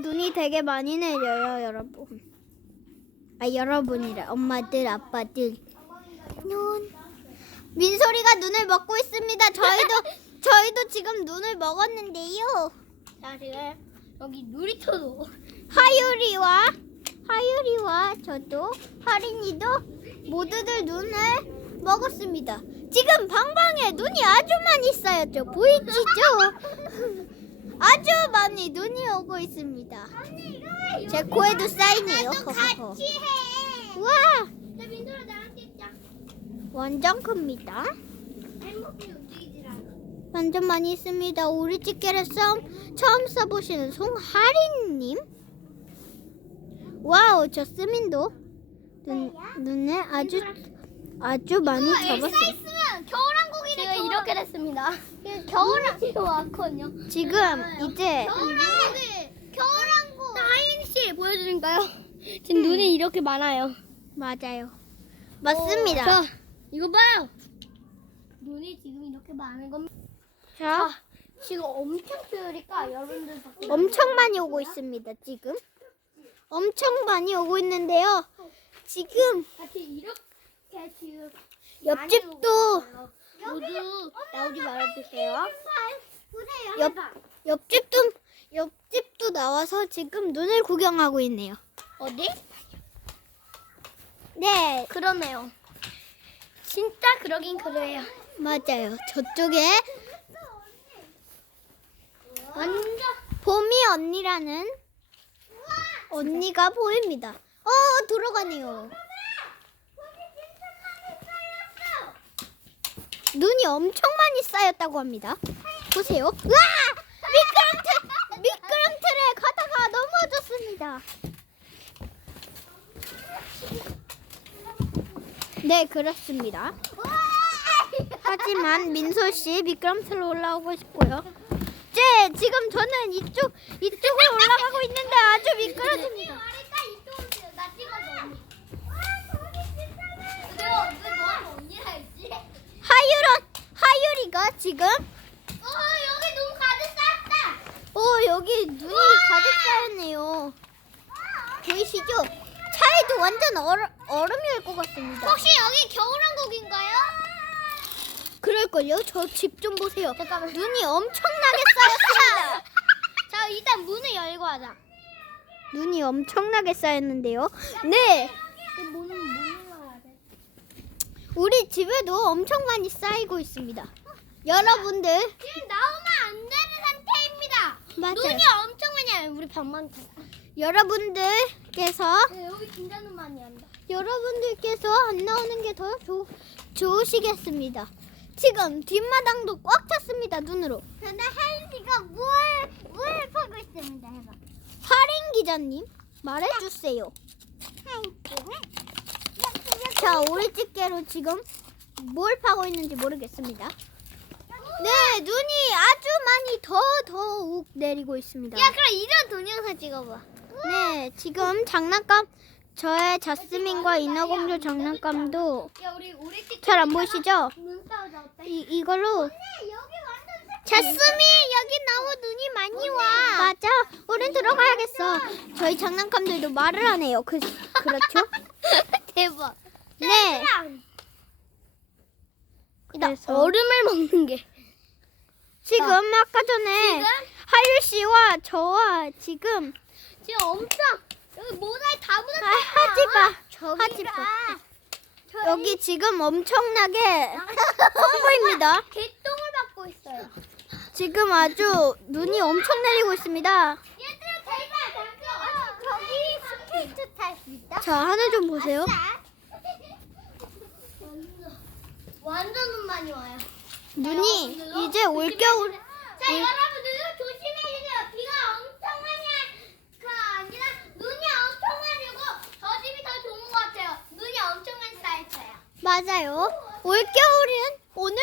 눈이 되게 많이 내려요, 여러분. 아, 여러분이래. 엄마들, 아빠들. 눈. 민소리가 눈을 먹고 있습니다. 저희도 저희도 지금 눈을 먹었는데요. 자 지금 여기 놀이터도 하유리와 하유리와 저도 하린이도 모두들 눈을 먹었습니다. 지금 방방에 눈이 아주 많이 쌓였죠. 보이시죠? 아주 많이 눈이 오고 있습니다. 제 코에도 쌓이네요. 허허허. 해. 와, 자 민들아 나랑 찍자. 완전 큽니다. 행복히 움직이질 않아. 완전 많이 있습니다. 우리 집게를 처음, 처음 써보시는 송하린님. 와우, 저 스민도 눈, 눈에 아주 아주 많이 잡았어요. 있으면. 제가 이렇게 됐습니다. 겨울왕 지금 왔거든요. 지금 이제 겨울왕국. 겨울왕국. 하인 씨 보여드릴까요? 지금 눈이 이렇게 많아요. 맞아요. 맞습니다. 자 이거 봐요. 눈이 지금 이렇게 많은 겁니다. 자, 지금 엄청 추우니까 여러분들 밖에 엄청 많이 오고 있습니다. 지금 엄청 많이 오고 있는데요. 지금 같이 이렇게 지금 옆집도 모두 나오지 말아주세요. 옆 옆집도 옆집도 나와서 지금 눈을 구경하고 있네요. 어디? 네, 그러네요. 진짜 그러긴 그래요. 맞아요. 저쪽에 완전 봄이 언니라는 언니가 보입니다. 어, 들어가네요. 눈이 엄청 많이 쌓였다고 합니다. 보세요. 우와! 미끄럼틀! 미끄럼틀에 가다가 넘어졌습니다. 네, 그렇습니다. 하지만 민솔 씨 미끄럼틀로 올라오고 싶고요. 네, 지금 저는 이쪽 이쪽으로 올라가고 있는데 아주 미끄러집니다. 말했다 이쪽 오세요. 나 찍어줘 언니. 내가 왜 너한테 언니라 했지? 하유런 하유리가 지금 어 여기 눈 가득 쌓았다. 어 여기 눈이 가득 쌓였네요. 보이시죠? 차에도 완전 얼음, 얼음이 올 것 같습니다. 혹시 여기 겨울왕국인가요? 그럴걸요? 저 집 좀 보세요. 잠깐만. 눈이 엄청나게 쌓였습니다. 자 일단 문을 열고 하자. 눈이 엄청나게 쌓였는데요. 네, 열어야 돼. 우리 집에도 엄청 많이 쌓이고 있습니다. 여러분들 지금 나오면 안. 맞아요. 눈이 엄청 많이 와요. 우리 방만 타. 여러분들께서 네, 여기 눈 많이 온다. 여러분들께서 안 나오는 게 더 좋으시겠습니다. 지금 뒷마당도 꽉 찼습니다. 눈으로. 근데 혜인이가 물, 물 파고 있습니다. 해봐. 하린 기자님 말해주세요. 자, 우리 집게로 지금 뭘 파고 있는지 모르겠습니다. 네, 눈이 아주 많이 더 더욱 내리고 있습니다. 야, 그럼 이런 동영상 찍어봐. 네, 지금 장난감 저의 자스민과 인어공주 장난감도 야, 우리 우리 찍. 잘안 보이시죠? 이 이걸로 자스민 여기 너무 눈이 많이 와. 맞아. 우린 들어가야겠어. 저희 장난감들도 말을 안 해요. 그 그렇죠? 대박. 네. 그래서 얼음을 먹는 게. 지금 아까 전에 지금 하유 씨와 저와 지금 지금 엄청 여기 모자에 다 아, 묻었다. 하지 마. 저기가 하지 마. 여기 지금 엄청나게 선보입니다. 개똥을 받고 있어요. 지금 아주 눈이 엄청 내리고 있습니다. 얘들아 대박 잠깐. 저기 스케이트 탈 수 있다. 자, 하늘 좀 보세요. 완전 완전 눈 많이 와요. 눈이 이제 올겨울 자 여러분들 조심해주세요. 비가 엄청 많이 가 아니라 눈이 엄청 많이 오고 저 집이 더 좋은 것 같아요. 눈이 엄청 많이 쌓였어요. 맞아요. 올겨울은 오늘